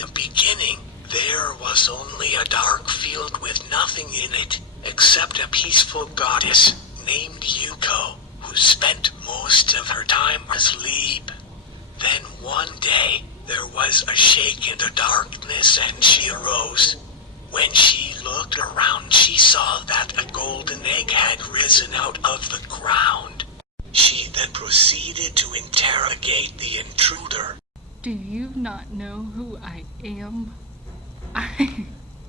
the beginning, there was only a dark field with nothing in it, except a peaceful goddess named Yuko, who spent most of her time asleep. Then one day, there was a shake in the darkness and she arose. When she looked around, she saw that a golden egg had risen out of the ground. She then proceeded to interrogate the intruder. Do you not know who I am? I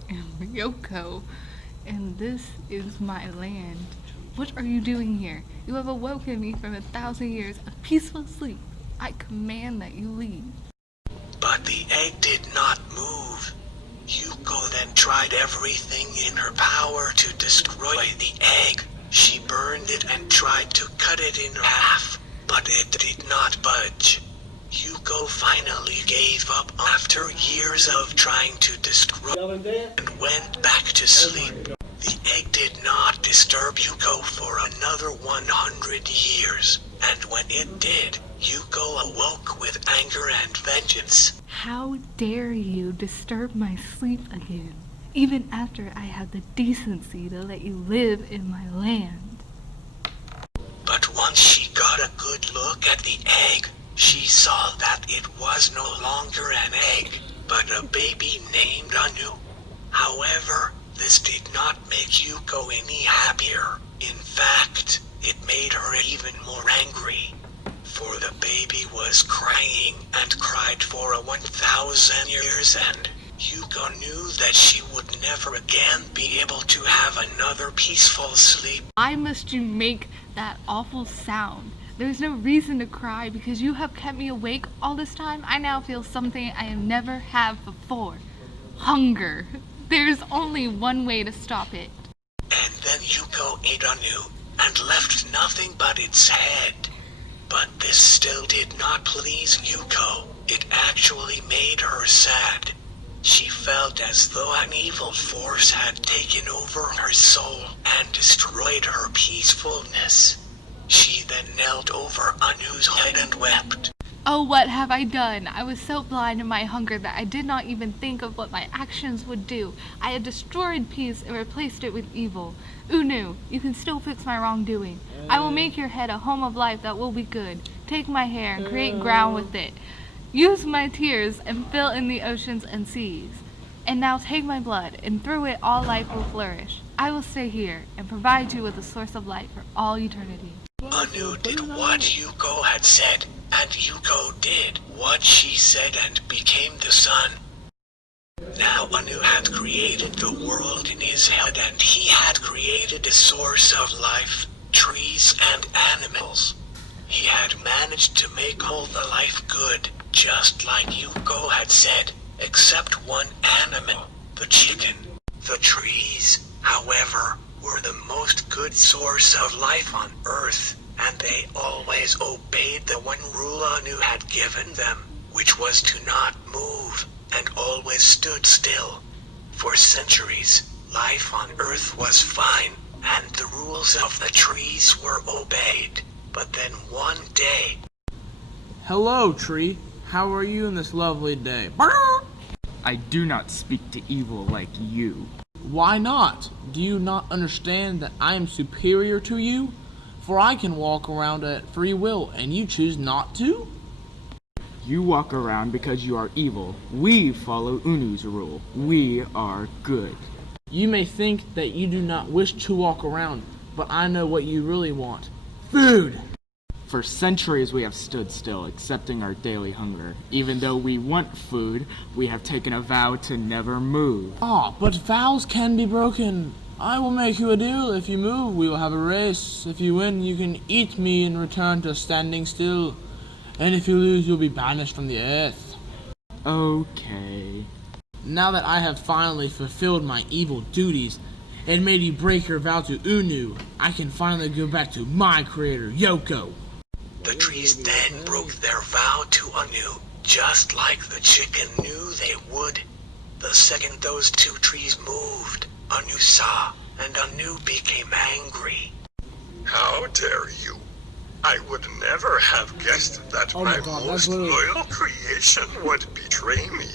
am Yoko, and this is my land. What are you doing here? You have awoken me from 1,000 years of peaceful sleep. I command that you leave. But the egg did not move. Yuko then tried everything in her power to destroy the egg. She burned it and tried to cut it in half, but it did not budge. Yuko finally gave up after years of trying to destroy it and went back to sleep. The egg did not disturb Yuko for another 100 years, and when it did, Yuko awoke with anger and vengeance. How dare you disturb my sleep again, even after I had the decency to let you live in my land? But once she got a good look at the egg, she saw that it was no longer an egg, but a baby named Anu. However, this did not make Yuko any happier. In fact, it made her even more angry. For the baby was crying and cried for 1,000 years, and Yuko knew that she would never again be able to have another peaceful sleep. Why must you make that awful sound? There's no reason to cry because you have kept me awake all this time. I now feel something I have never had before. Hunger. There's only one way to stop it. And then Yuko ate Anu and left nothing but its head. But this still did not please Yuko. It actually made her sad. She felt as though an evil force had taken over her soul and destroyed her peacefulness. She then knelt over Anu's head and wept. Oh, what have I done? I was so blind in my hunger that I did not even think of what my actions would do. I had destroyed peace and replaced it with evil. Unu, you can still fix my wrongdoing. I will make your head a home of life that will be good. Take my hair and create ground with it. Use my tears and fill in the oceans and seas. And now take my blood, and through it all life will flourish. I will stay here and provide you with a source of light for all eternity. Anu did what Yuko had said, and Yuko did what she said and became the sun. Now Anu had created the world in his head, and he had created a source of life, trees and animals. He had managed to make all the life good, just like Yuko had said, except one animal, the chicken. The trees, however, were the most good source of life on Earth, and they always obeyed the one rule Anu had given them, which was to not move, and always stood still. For centuries, life on Earth was fine, and the rules of the trees were obeyed. But then one day... Hello, tree. How are you in this lovely day? I do not speak to evil like you. Why not? Do you not understand that I am superior to you? For I can walk around at free will, and you choose not to? You walk around because you are evil. We follow Unu's rule. We are good. You may think that you do not wish to walk around, but I know what you really want. Food! For centuries we have stood still, accepting our daily hunger. Even though we want food, we have taken a vow to never move. But vows can be broken. I will make you a deal. If you move, we will have a race. If you win, you can eat me and return to standing still. And if you lose, you'll be banished from the earth. Okay. Now that I have finally fulfilled my evil duties and made you break your vow to Unu, I can finally go back to my creator, Yoko. The trees then broke their vow to Anu, just like the chicken knew they would. The second those two trees moved, Anu saw, and Anu became angry. How dare you? I would never have guessed that my most loyal creation would betray me.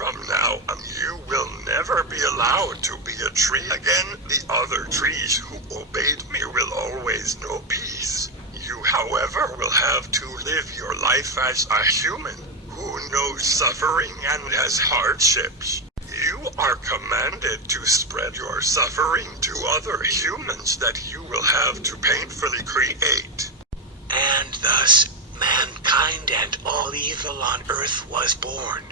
From now on, you will never be allowed to be a tree again. The other trees who obeyed me will always know peace. You, however, will have to live your life as a human who knows suffering and has hardships. You are commanded to spread your suffering to other humans that you will have to painfully create. And thus, mankind and all evil on earth was born.